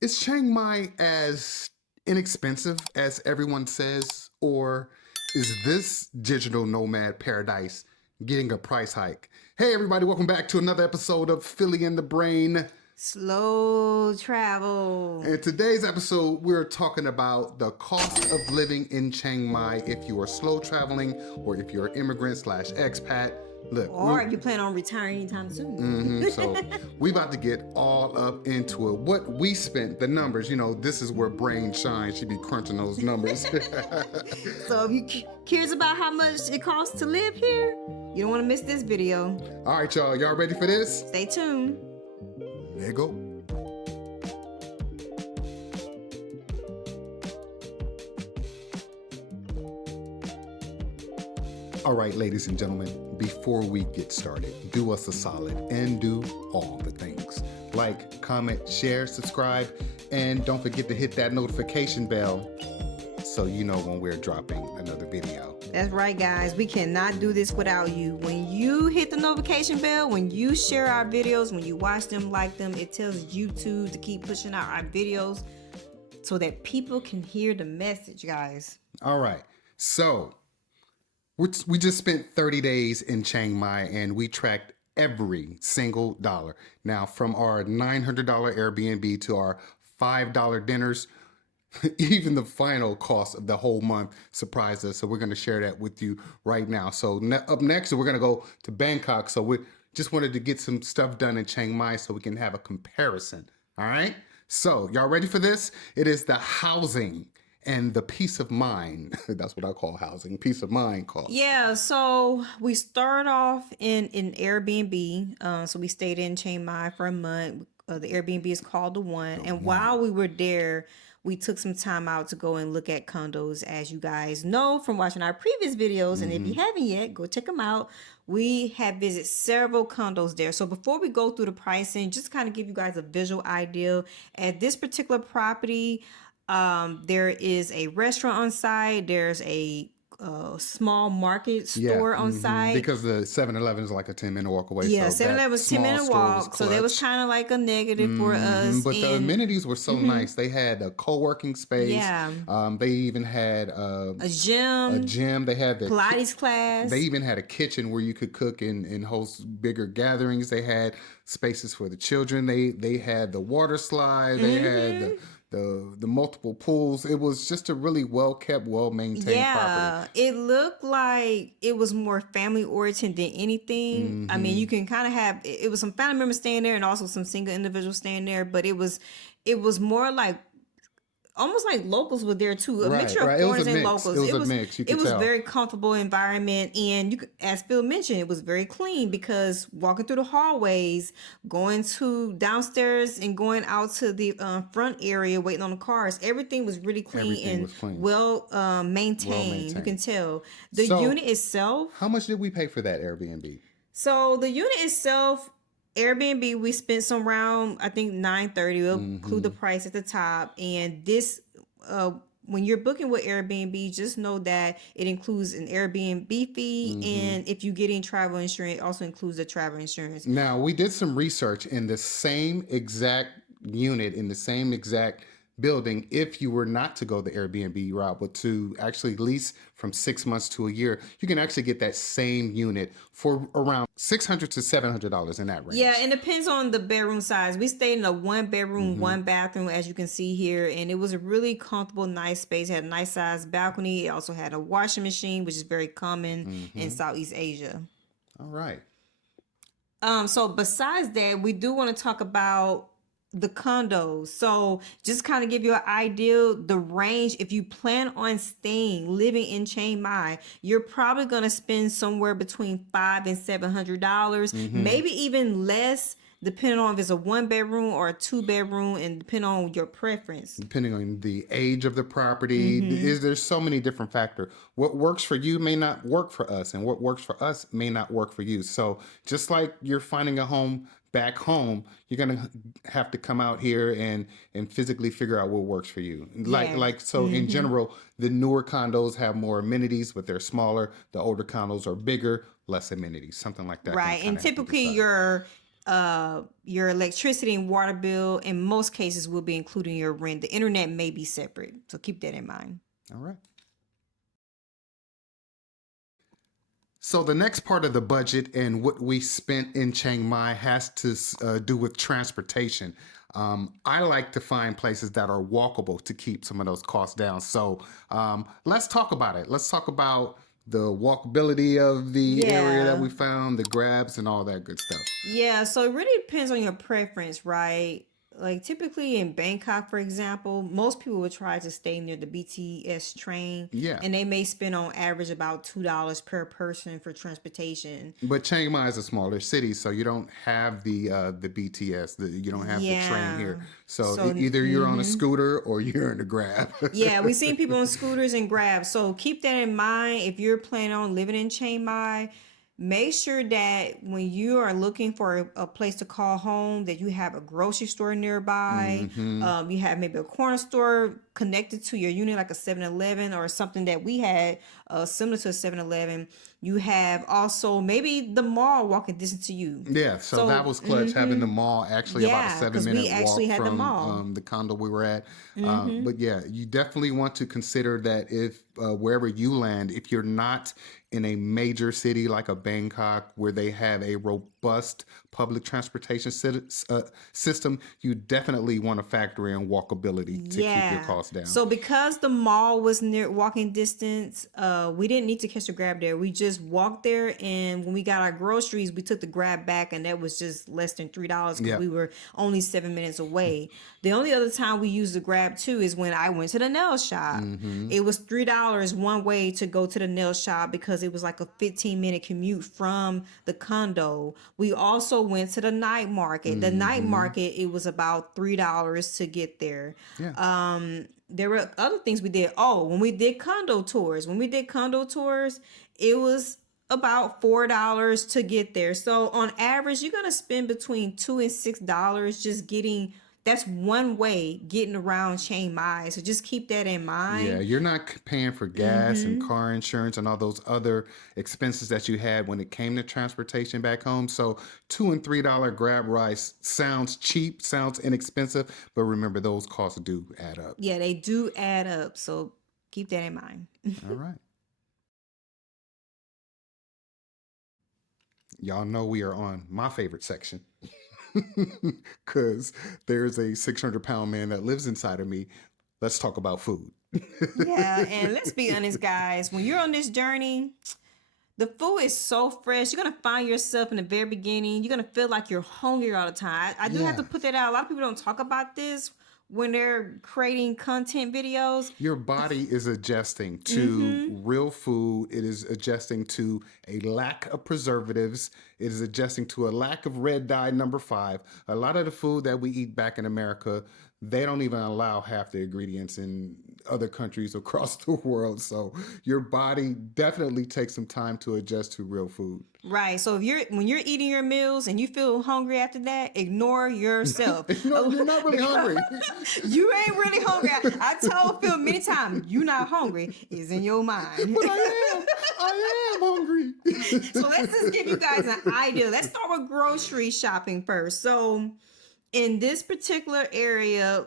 Is Chiang Mai as inexpensive as everyone says, or is this digital nomad paradise getting a price hike? Hey, everybody, welcome back to another episode of Philly in the Brain. Slow travel. In today's episode, we're talking about the cost of living in Chiang Mai if you are slow traveling or if you're an immigrant slash expat. Look, or if you plan on retiring anytime soon. So we about to get all up into it. What we spent, the numbers, this is where brain shines. She be crunching those numbers. So if you curious about how much it costs to live here, you don't want to miss this video. All right, y'all. Y'all ready for this? Stay tuned. There you go. All right, ladies and gentlemen, before we get started, do us a solid and do all the things. Like, comment, share, subscribe, and don't forget to hit that notification bell so you know when we're dropping another video. That's right, guys. We cannot do this without you. When you hit the notification bell, when you share our videos, when you watch them, like them, it tells YouTube to keep pushing out our videos so that people can hear the message, guys. All right. So we just spent 30 days in Chiang Mai and we tracked every single dollar. Now, from our $900 Airbnb to our $5 dinners, even the final cost of the whole month surprised us. So we're going to share that with you right now. So up next, we're going to go to Bangkok. So we just wanted to get some stuff done in Chiang Mai so we can have a comparison. All right. So y'all ready for this? It is the housing and the peace of mind. That's what I call housing, peace of mind cost. Yeah, so we start off in Airbnb. So we stayed in Chiang Mai for a month. The Airbnb is called The One. And while we were there, we took some time out to go and look at condos. As you guys know from watching our previous videos, and if you haven't yet, go check them out. We have visited several condos there. So before we go through the pricing, just kind of give you guys a visual idea. At this particular property, there is a restaurant on site. There's a small market store on site. Because the 7-Eleven is like a 10-minute walk away. Yeah, so 7-Eleven was 10-minute walk. So that was kind of like a negative for us. But the amenities were so nice. They had a co-working space. Yeah. They even had a gym. They had the Pilates class. They even had a kitchen where you could cook and host bigger gatherings. They had spaces for the children. They had the water slide. They had the multiple pools. It was just a really well-kept, well-maintained property. It looked like it was more family-oriented than anything. I mean, you can kind of have, it was some family members staying there and also some single individuals staying there, but it was more like, almost like locals were there too. A mixture of foreigners and locals. It was a mix. You could tell. Very comfortable environment, and you could, as Phil mentioned, it was very clean because walking through the hallways, going to downstairs, and going out to the front area, waiting on the cars, everything was really clean well maintained. You can tell the unit itself. How much did we pay for that Airbnb? So the unit itself, Airbnb, we spent some around, I think, $930. We'll include the price at the top. And this, when you're booking with Airbnb, just know that it includes an Airbnb fee. And if you get in travel insurance, it also includes the travel insurance. Now, we did some research in the same exact unit, in the same exact building. If you were not to go the Airbnb route, but to actually lease from 6 months to a year, you can actually get that same unit for around $600 to $700 in that range. Yeah, and it depends on the bedroom size. We stayed in a 1-bedroom, 1-bathroom, as you can see here, and it was a really comfortable, nice space. It had a nice sized balcony. It also had a washing machine, which is very common in Southeast Asia. All right. So besides that, we do want to talk about the condos. So just kind of give you an idea, the range. If you plan on living in Chiang Mai, you're probably going to spend somewhere between $500 and $700, maybe even less, depending on if it's a 1-bedroom or a 2-bedroom, and depending on your preference. Depending on the age of the property, there's so many different factors. What works for you may not work for us, and what works for us may not work for you. So just like you're finding a home back home, you're gonna have to come out here and physically figure out what works for you. In general, the newer condos have more amenities, but they're smaller. The older condos are bigger, less amenities, something like that. Right, and typically your Your electricity and water bill in most cases will be including your rent. The internet may be separate, so keep that in mind. All right. So the next part of the budget and what we spent in Chiang Mai has to do with transportation. I like to find places that are walkable to keep some of those costs down. So let's talk about it. Let's talk about the walkability of the area that we found, the grabs, and all that good stuff. Yeah, so it really depends on your preference, right? Like typically in Bangkok, for example, most people would try to stay near the BTS train. Yeah. And they may spend on average about $2 per person for transportation. But Chiang Mai is a smaller city, so you don't have the BTS. You don't have the train here. So either you're on a scooter or you're in a Grab. Yeah, we've seen people on scooters and Grabs. So keep that in mind if you're planning on living in Chiang Mai. Make sure that when you are looking for a place to call home, that you have a grocery store nearby. You have maybe a corner store connected to your unit, like a 7-Eleven or something that we had similar to a 7-Eleven. You have also maybe the mall walking distance to you. Yeah, so that was clutch, having the mall actually about a 7-minute walk from the condo we were at. But yeah, you definitely want to consider that if wherever you land, if you're not in a major city like a Bangkok where they have a robust public transportation system, you definitely want to factor in walkability to keep your costs down. So because the mall was near walking distance, we didn't need to catch a Grab there. We just walked there, and when we got our groceries, we took the Grab back, and that was just less than $3 because we were only 7 minutes away. The only other time we used the Grab too is when I went to the nail shop. It was $3 one way to go to the nail shop because it was like a 15-minute commute from the condo. We also went to the night market. The night market, it was about $3 to get there. There were other things we did. Oh, when we did condo tours, it was about $4 to get there. So on average, you're gonna spend between $2 and $6 just getting. That's one way getting around Chiang Mai. So just keep that in mind. Yeah, you're not paying for gas and car insurance and all those other expenses that you had when it came to transportation back home. So $2 and $3 Grab rides sounds cheap, sounds inexpensive, but remember those costs do add up. Yeah, they do add up. So keep that in mind. All right. Y'all know we are on my favorite section. Because there's a 600-pound man that lives inside of me. Let's talk about food. Yeah, and let's be honest, guys. When you're on this journey, the food is so fresh. You're going to find yourself in the very beginning. You're going to feel like you're hungry all the time. I do have to put that out. A lot of people don't talk about this when they're creating content videos. Your body is adjusting to real food. It is adjusting to a lack of preservatives. It is adjusting to a lack of red dye number 5. A lot of the food that we eat back in America, they don't even allow half the ingredients in other countries across the world. So your body definitely takes some time to adjust to real food. Right. So when you're eating your meals and you feel hungry after that, ignore yourself. You're not really hungry. You ain't really hungry. I told Phil many times, you're not hungry. It's in your mind. But I am hungry. So let's just give you guys an idea. Let's start with grocery shopping first. So in this particular area,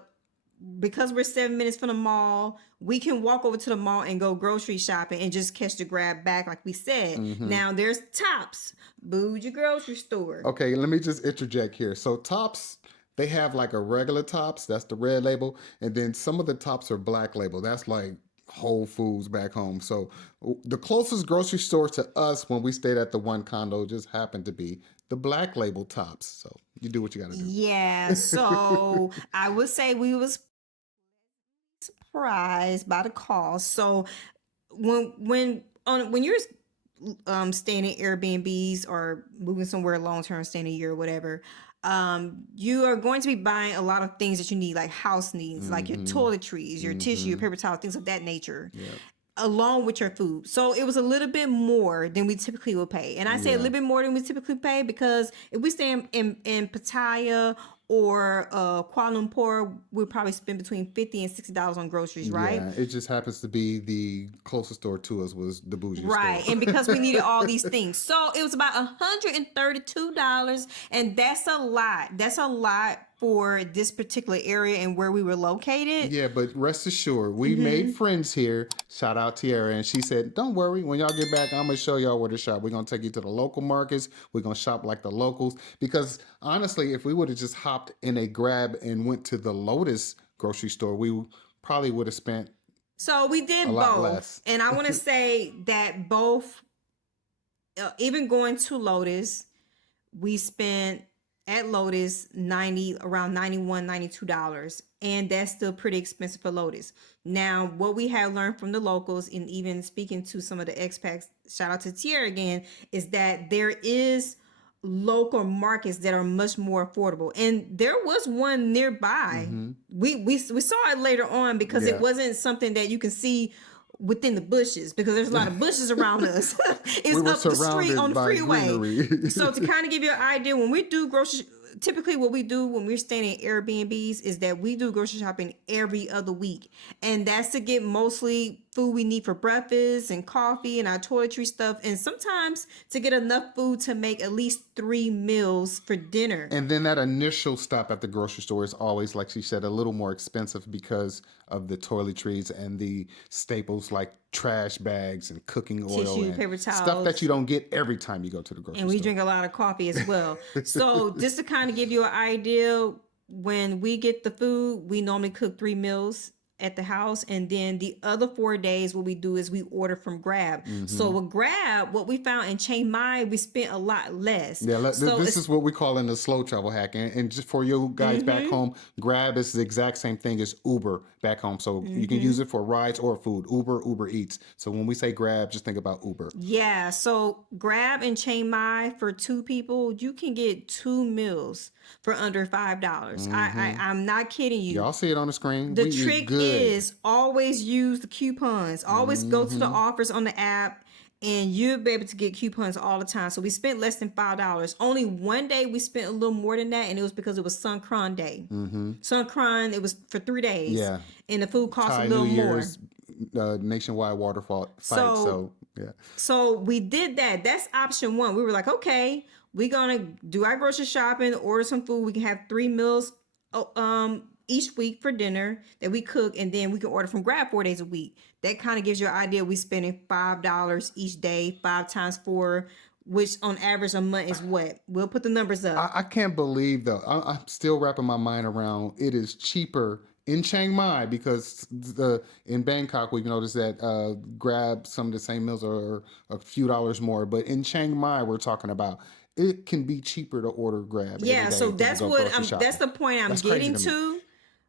because we're 7 minutes from the mall, we can walk over to the mall and go grocery shopping and just catch the Grab back, like we said. Now there's Tops, Bougie grocery store. Okay, let me just interject here. So Tops, they have like a regular Tops, that's the red label, and then some of the Tops are black label. That's like Whole Foods back home. So the closest grocery store to us when we stayed at the one condo just happened to be the black label Tops. So you do what you got to do. Yeah, so I would say we was surprised by the cost. So when you're staying in Airbnbs or moving somewhere long term, staying a year or whatever, you are going to be buying a lot of things that you need, like house needs, like your toiletries, your tissue, your paper towel, things of that nature. Along with your food. So it was a little bit more than we typically would pay. And I say a little bit more than we typically pay because if we stay in Pattaya or Kuala Lumpur, we probably spend between $50 and $60 on groceries, right? Yeah, it just happens to be the closest store to us was the bougie Right. store. And because we needed all these things. So it was about $132. And that's a lot. That's a lot for this particular area and where we were located. Yeah, but rest assured, we made friends here. Shout out Tiara. And she said, don't worry, when y'all get back, I'm going to show y'all where to shop. We're going to take you to the local markets. We're going to shop like the locals. Because honestly, if we would have just hopped in a Grab and went to the Lotus grocery store, we probably would have spent So we did lot both. less. And I want to say that both, even going to Lotus, we spent at Lotus around $91, $92. And that's still pretty expensive for Lotus. Now, what we have learned from the locals, and even speaking to some of the expats, shout out to Tierra again, is that there is local markets that are much more affordable. And there was one nearby. We saw it later on because Yeah. it wasn't something that you can see within the bushes, because there's a lot of bushes around us. It's We were up the street surrounded on the by freeway. greenery. So to kind of give you an idea, when we do grocery, typically what we do when we're staying in Airbnbs is that we do grocery shopping every other week. And that's to get mostly food we need for breakfast and coffee and our toiletry stuff. And sometimes to get enough food to make at least 3 meals for dinner. And then that initial stop at the grocery store is always, like she said, a little more expensive because of the toiletries and the staples like trash bags and cooking oil Tissue, and paper stuff towels. that you don't get every time you go to the grocery And we store. drink a lot of coffee as well. So just to kind of give you an idea, when we get the food, we normally cook 3 meals at the house, and then the other 4 days what we do is we order from Grab. So with Grab, what we found in Chiang Mai, we spent a lot less. Yeah, So this is what we call in the slow travel hack. And just for you guys back home, Grab is the exact same thing as Uber back home. So you can use it for rides or food. Uber Eats. So when we say Grab, just think about Uber. yeah, so Grab in Chiang Mai for 2 people, you can get 2 meals for under $5. I'm not kidding you. Y'all see it on the screen. The We eat trick good. is always use the coupons. Always go to the offers on the app, and you'll be able to get coupons all the time. So we spent less than $5. Only one day we spent a little more than that, and it was because it was Songkran Day. Songkran, it was for 3 days. Yeah. And the food cost Thai a little New more. Year's nationwide waterfall fight. So yeah. So we did that. That's option 1. We were like, okay, we're gonna do our grocery shopping, order some food. We can have 3 meals each week for dinner that we cook, and then we can order from Grab 4 days a week. That kind of gives you an idea. We spending $5 each day, 5 times 4, which on average a month is what? We'll put the numbers up. I can't believe though. I'm still wrapping my mind around. It is cheaper in Chiang Mai because in Bangkok we've noticed that Grab some of the same meals are a few dollars more, but in Chiang Mai we're talking about it can be cheaper to order Grab. Yeah, every day so than to that's go what grocery shopping. that's the point I'm That's crazy getting to me. to.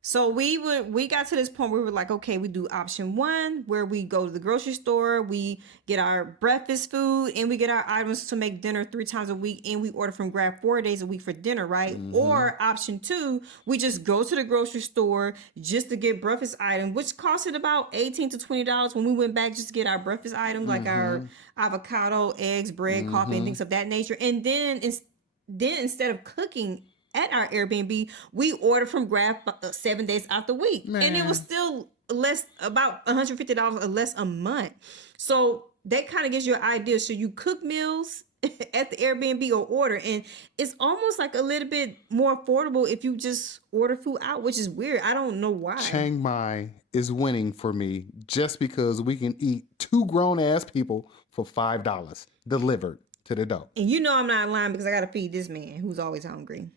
So we got to this point where we were like, okay, we do option 1 where we go to the grocery store, we get our breakfast food, and we get our items to make dinner 3 times a week, and we order from Grab 4 days a week for dinner, right? Or option 2, we just go to the grocery store just to get breakfast items, which costed about $18 to $20 when we went back just to get our breakfast items, like our avocado, eggs, bread, coffee, and things of that nature. And then instead of cooking at our Airbnb, we ordered from Grab 7 days out the week. And it was still less, about $150 or less a month. So that kind of gives you an idea. So you cook meals at the Airbnb or order, and it's almost like a little bit more affordable if you just order food out, which is weird. I don't know why. Chiang Mai is winning for me just because we can eat 2 grown ass people for $5 delivered to the door. And you know I'm not lying because I got to feed this man who's always hungry.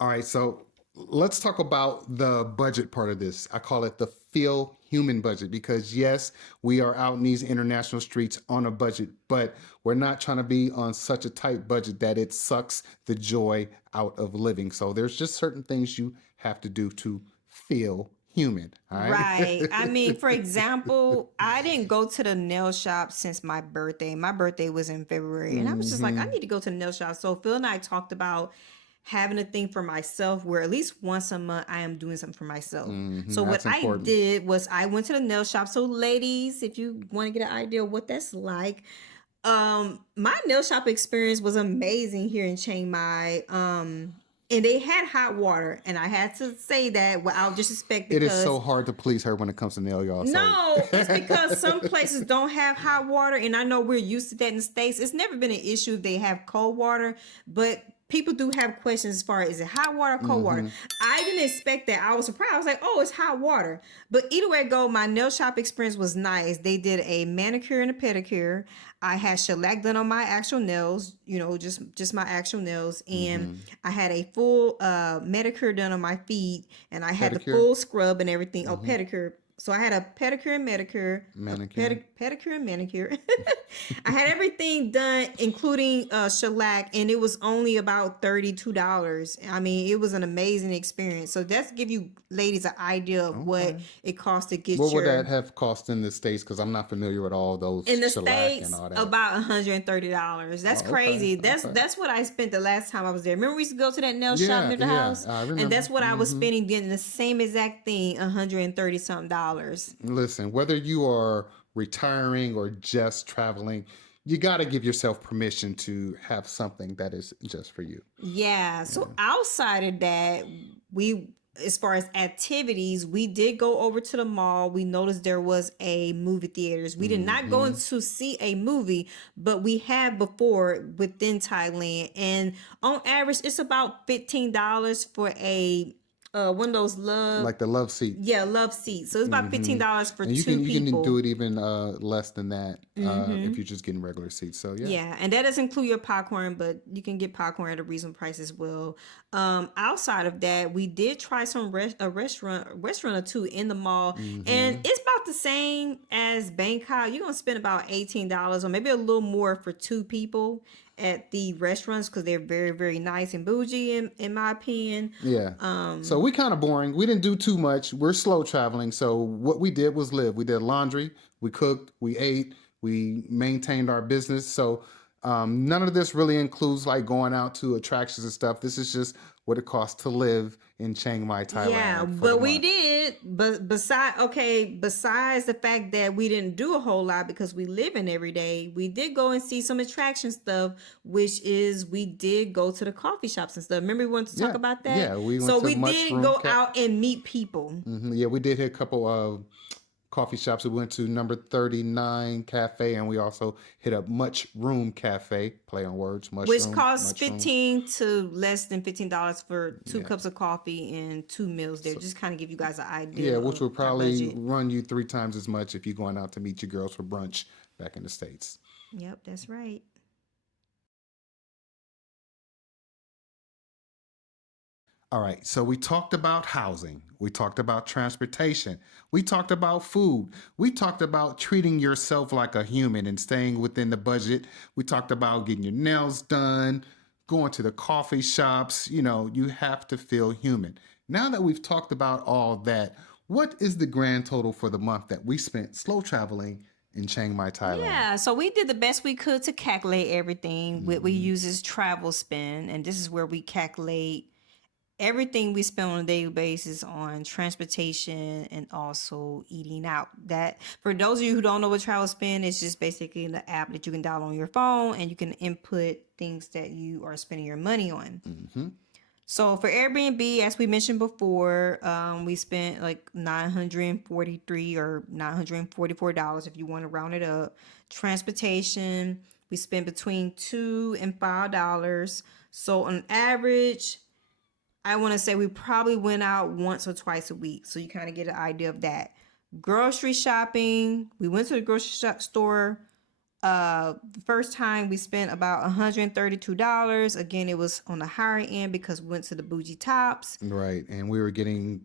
All right, so let's talk about the budget part of this. I call it the feel human budget because yes, we are out in these international streets on a budget, but we're not trying to be on such a tight budget that it sucks the joy out of living. So there's just certain things you have to do to feel human. All right. Right. I mean, for example, I didn't go to the nail shop since my birthday. My birthday was in February, and I was just like, I need to go to the nail shop. So Phil and I talked about having a thing for myself where at least once a month I am doing something for myself. So what That's I important. did was I went to the nail shop. So ladies, if you want to get an idea of what that's like, my nail shop experience was amazing here in Chiang Mai. And they had hot water, and I had to say that without disrespect It is because so hard to please her when it comes to nail, y'all. no, it's because some places don't have hot water, and I know we're used to that in the States. It's never been an issue if they have cold water, but people do have questions as far as is it hot water or cold water. I didn't expect that. I was surprised. I was like, oh, it's hot water. But either way it go, my nail shop experience was nice. They did a manicure and a pedicure. I had shellac done on my actual nails, just my actual nails, and I had a full manicure done on my feet, and I had the Pedicure? full scrub and everything. Oh, pedicure. So I had a pedicure and manicure, Manicure? pedicure and manicure. I had everything done, including shellac, and it was only about $32. I mean, it was an amazing experience. So that's give you ladies an idea of what it costs to get What would your that have cost in the States? Because I'm not familiar with all those in the shellac and States, all that. about $130. That's Oh, crazy. okay. That's what I spent the last time I was there. Remember we used to go to that nail shop Yeah, near the yeah, house? I And remember. that's what I was spending getting the same exact thing, $130 something dollars. Listen, whether you are retiring or just traveling, you got to give yourself permission to have something that is just for you. Yeah. So outside of that, as far as activities, we did go over to the mall. We noticed there was a movie theaters. We did not go in to see a movie, but we have before within Thailand. And on average, it's about $15 for a one of those Like the love seat. love seats. So it's about $15 for And you two can do people. it even less than that if you're just getting regular seats. So yeah. Yeah, and that doesn't include your popcorn, but you can get popcorn at a reasonable price as well. Outside of that, we did try some a restaurant or two in the mall, and it's about the same as Bangkok. You're gonna spend about $18 or maybe a little more for two people at the restaurants because they're very, very nice and bougie in my opinion. Yeah. So we kind of boring. We didn't do too much. We're slow traveling. So what we did was live. We did laundry. We cooked. We ate. We maintained our business. So none of this really includes like going out to attractions and stuff. This is just what it costs to live in Chiang Mai, Thailand. Yeah, but we did. But besides the fact that we didn't do a whole lot because we live in every day, we did go and see some attraction stuff, which is we did go to the coffee shops and stuff. Remember we wanted to talk about that? Yeah, we went so to we did go out and meet people. Yeah, we did hit a couple of coffee shops. We went to number 39 Cafe, and we also hit up Much Room Cafe, play on words, mushroom, Which costs mushroom. $15 to less than $15 for two cups of coffee and two meals there. Just kind of give you guys an idea. Yeah, which will our probably budget. run you 3 times as much if you're going out to meet your girls for brunch back in the States. Yep, that's right. All right, so we talked about housing, we talked about transportation, we talked about food, we talked about treating yourself like a human and staying within the budget. We talked about getting your nails done, going to the coffee shops. You have to feel human. Now that we've talked about all that, what is the grand total for the month that we spent slow traveling in Chiang Mai, Thailand? Yeah, so we did the best we could to calculate everything. What we use is travel spend, and this is where we calculate everything we spend on a daily basis on transportation and also eating out. That for those of you who don't know what travel spend, it's just basically the app that you can download on your phone and you can input things that you are spending your money on. So for Airbnb, as we mentioned before, we spent like $943 or $944 if you want to round it up. Transportation, we spent between $2 and $5. So on average, I want to say we probably went out once or twice a week. So you kind of get an idea of that. Grocery shopping, we went to the grocery store. The first time we spent about $132. Again, it was on the higher end because we went to the bougie tops. Right, and we were getting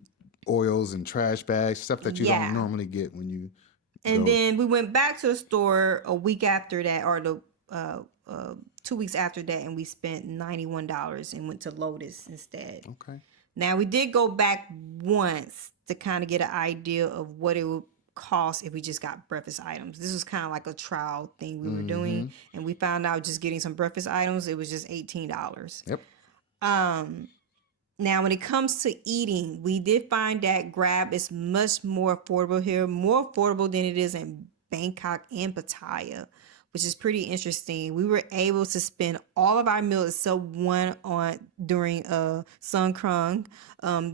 oils and trash bags, stuff that you don't normally get when you And go. then we went back to the store a week after that, or the 2 weeks after that, and we spent $91 and went to Lotus instead. Okay. Now we did go back once to kind of get an idea of what it would cost if we just got breakfast items. This was kind of like a trial thing we were doing, and we found out just getting some breakfast items, it was just $18. Yep. Now, when it comes to eating, we did find that Grab is much more affordable here, more affordable than it is in Bangkok and Pattaya, which is pretty interesting. We were able to spend all of our meals except one on during Songkran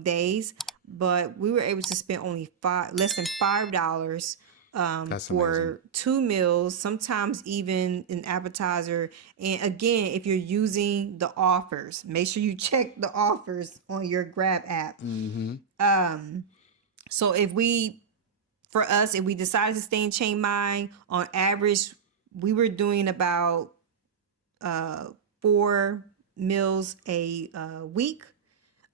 days, but we were able to spend only less than $5 That's amazing. for 2 meals, sometimes even an appetizer. And again, if you're using the offers, make sure you check the offers on your Grab app. So if we decided to stay in Chiang Mai, on average, we were doing about 4 meals a week.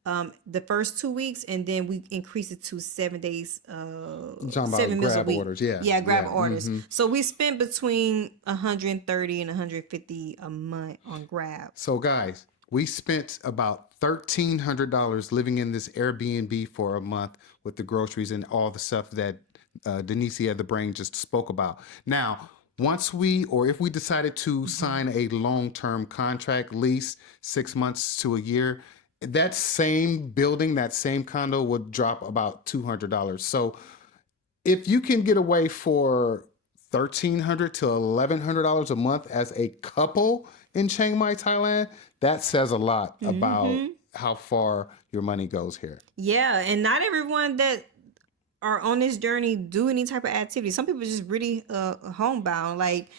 The first 2 weeks, and then we increased it to 7 days, You're talking 7 about meals a Grab week. orders, yeah. Yeah, Grab orders. So we spent between 130 and 150 a month on Grab. So guys, we spent about $1,300 living in this Airbnb for a month with the groceries and all the stuff that Denicia the Brain just spoke about. Now, if we decided to sign a long-term contract lease, 6 months to a year, that same building, that same condo would drop about $200. So if you can get away for $1,300 to $1,100 a month as a couple in Chiang Mai, Thailand, that says a lot about how far your money goes here. Yeah, and not everyone that are on this journey do any type of activity. Some people just really homebound, like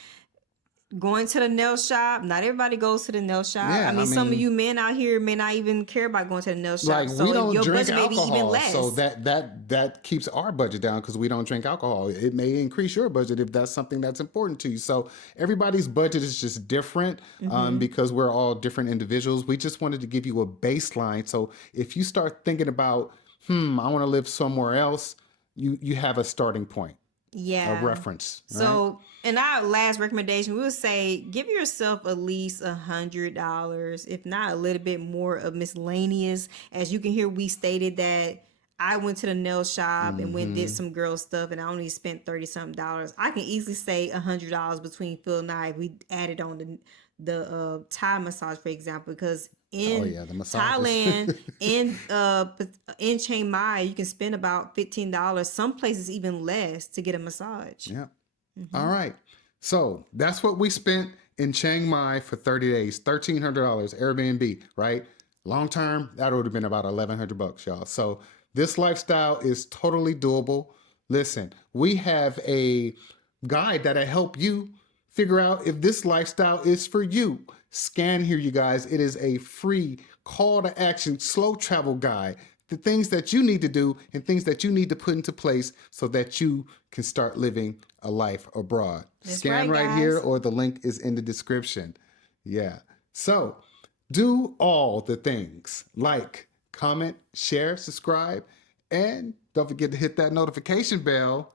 going to the nail shop. Not everybody goes to the nail shop. Yeah, I mean, some of mean- you men out here may not even care about going to the nail shop. Like, so we don't your drink budget may be even alcohol, less. so that keeps our budget down because we don't drink alcohol. It may increase your budget if that's something that's important to you. So everybody's budget is just different because we're all different individuals. We just wanted to give you a baseline. So if you start thinking about, I want to live somewhere else, you have a starting point, Yeah. a reference. Right? So in our last recommendation, we would say give yourself at least $100, if not a little bit more of miscellaneous. As you can hear, we stated that I went to the nail shop and went did some girl stuff, and I only spent $30-something. I can easily say $100 between Phil and I if we added on the Thai massage, for example, because in the massages. Thailand, in Chiang Mai, you can spend about $15. Some places even less to get a massage. Yeah. All right. So that's what we spent in Chiang Mai for 30 days, $1,300 Airbnb, right? Long term, that would have been about $1,100, y'all. So this lifestyle is totally doable. Listen, we have a guide that'll help you figure out if this lifestyle is for you. Scan here, you guys. It is a free call to action, slow travel guide. The things that you need to do and things that you need to put into place so that you can start living a life abroad. That's Scan right, right here, guys. or the link is in the description. Yeah. So do all the things: like, comment, share, subscribe, and don't forget to hit that notification bell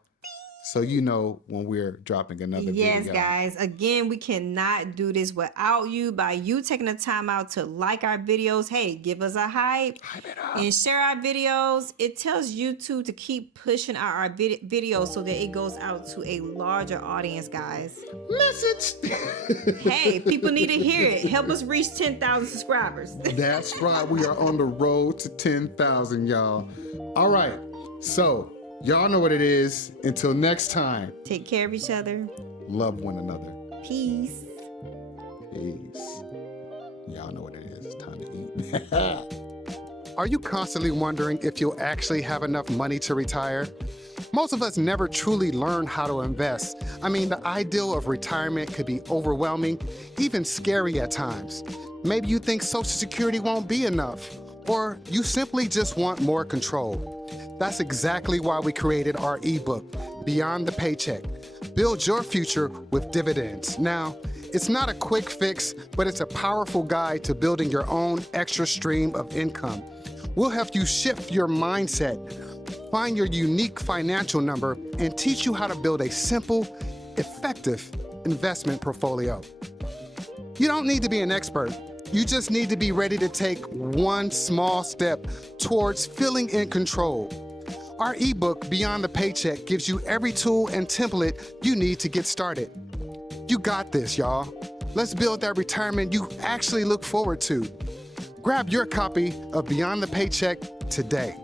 so you know when we're dropping another video. Yes, guys. Again, we cannot do this without you. By you taking the time out to like our videos, hey, give us a hype it up. and share our videos. It tells YouTube to keep pushing out our videos so that it goes out to a larger audience, guys. Message. Hey, people need to hear it. Help us reach 10,000 subscribers. That's right. We are on the road to 10,000, y'all. All right. So y'all know what it is. Until next time, Take care of each other. love one another. Peace. Peace. Y'all know what it is. It's time to eat. Are you constantly wondering if you'll actually have enough money to retire? Most of us never truly learn how to invest. I mean, the ideal of retirement could be overwhelming, even scary at times. Maybe you think Social Security won't be enough, or you simply just want more control. That's exactly why we created our ebook, Beyond the Paycheck. Build your future with dividends. Now, it's not a quick fix, but it's a powerful guide to building your own extra stream of income. We'll help you shift your mindset, find your unique financial number, and teach you how to build a simple, effective investment portfolio. You don't need to be an expert. You just need to be ready to take one small step towards feeling in control. Our ebook, Beyond the Paycheck, gives you every tool and template you need to get started. You got this, y'all. Let's build that retirement you actually look forward to. Grab your copy of Beyond the Paycheck today.